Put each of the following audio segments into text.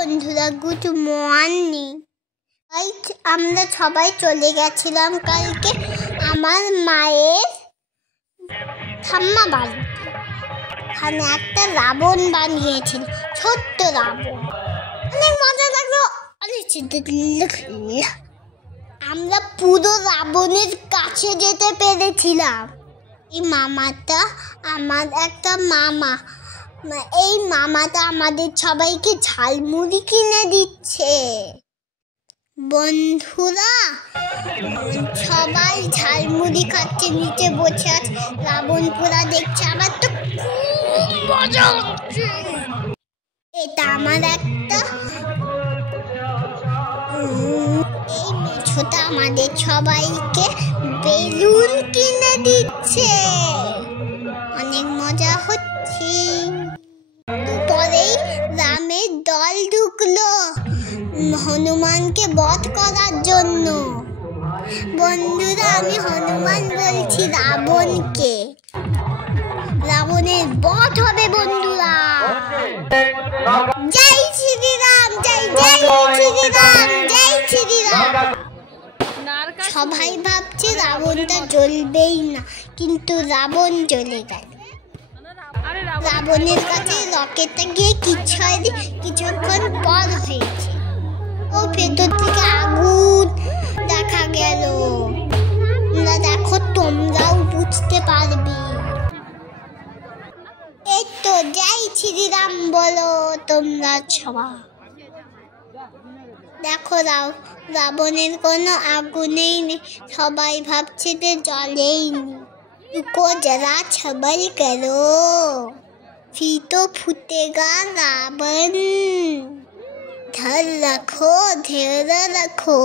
বন্ধুরা, good morning. আমরা সবাই চলে গেছিলাম কালকে আমার মায়ের ঠাম্মা বাড়ি। ওখানে একটা রাবণ বানিয়েছিল, ছোট্ট রাবণ, অনেক মজা লাগলো। আমরা পুরো রাবণের কাছে যেতে পেরেছিলাম। এই মামাটা আমার একটা মামা, এই মামাটা আমাদের সবাইকে ঝালমুড়ি কিনে দিচ্ছে। বন্ধুরা সবাই ঝালমুড়ি খাচ্ছে, নিচে বসে আছে, রাবণ পোড়া দেখছে। আমার তো খুব মজা হচ্ছে। এটা আমার একটা এই মেছোটা আমাদের সবাইকে বেলুন কিনে দিচ্ছে, অনেক মজা হচ্ছে। পরেই রামের দল ঢুকলো হনুমানকে বধ করার জন্য। বন্ধুরা, আমি হনুমান বলছি রাবণকে, রাবণের বধ হবে। বন্ধুরা, জয় শ্রীরাম, জয় জয় শ্রীরাম, জয় শ্রীরাম। সবাই ভাবছে রাবণটা জ্বলবেই না, কিন্তু রাবণ জ্বলে গেল। রাবণের কাছে রকেটটা গিয়ে কিছুক্ষণ পর হয়েছে, ও ভেতর থেকে আগুন দেখা গেল। দেখো, তোমরাও বুঝতে পারবে। এই তো জয় শ্রীরাম বলো তোমরা সবাই। দেখো, রাবণের কোনো আগুনেই নেই, সবাই ভাবছে যে জ্বলেই নি। रुको जरा सबर करो, फिर तो फूटेगा रावण। धैर्य रखो।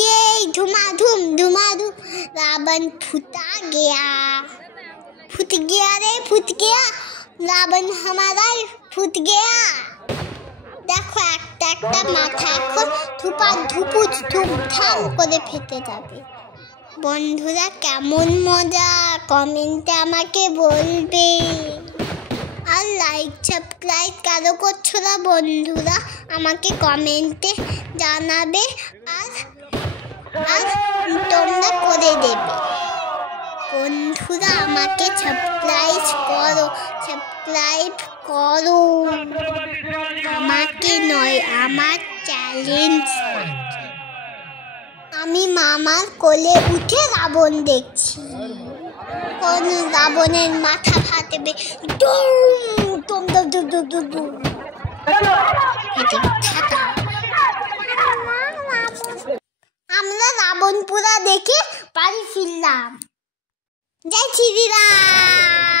ये धुमाधुम रावण फूट गया रे, फूट गया रावण हमारा, फूट गया। দেখো, একটা মাথা এখন ধুপধাম করে ফেটে যাবে। বন্ধুরা, কেমন মজা কমেন্টে আমাকে বলবে। আর লাইক সাবস্ক্রাইব কারো করছো না বন্ধুরা, আমাকে কমেন্টে জানাবে, আর তোমরা করে দেবে। বন্ধুরা, আমাকে সাবস্ক্রাইব করো, আমাকে নয়, আমার চ্যালেঞ্জ। আমি মামার কোলে উঠে রাবণ দেখছি, কোন রাবণের মাথা ফাটবে। আমরা রাবণ পোড়া দেখে বাড়ি ফিরলাম। জয় শ্রীরাম।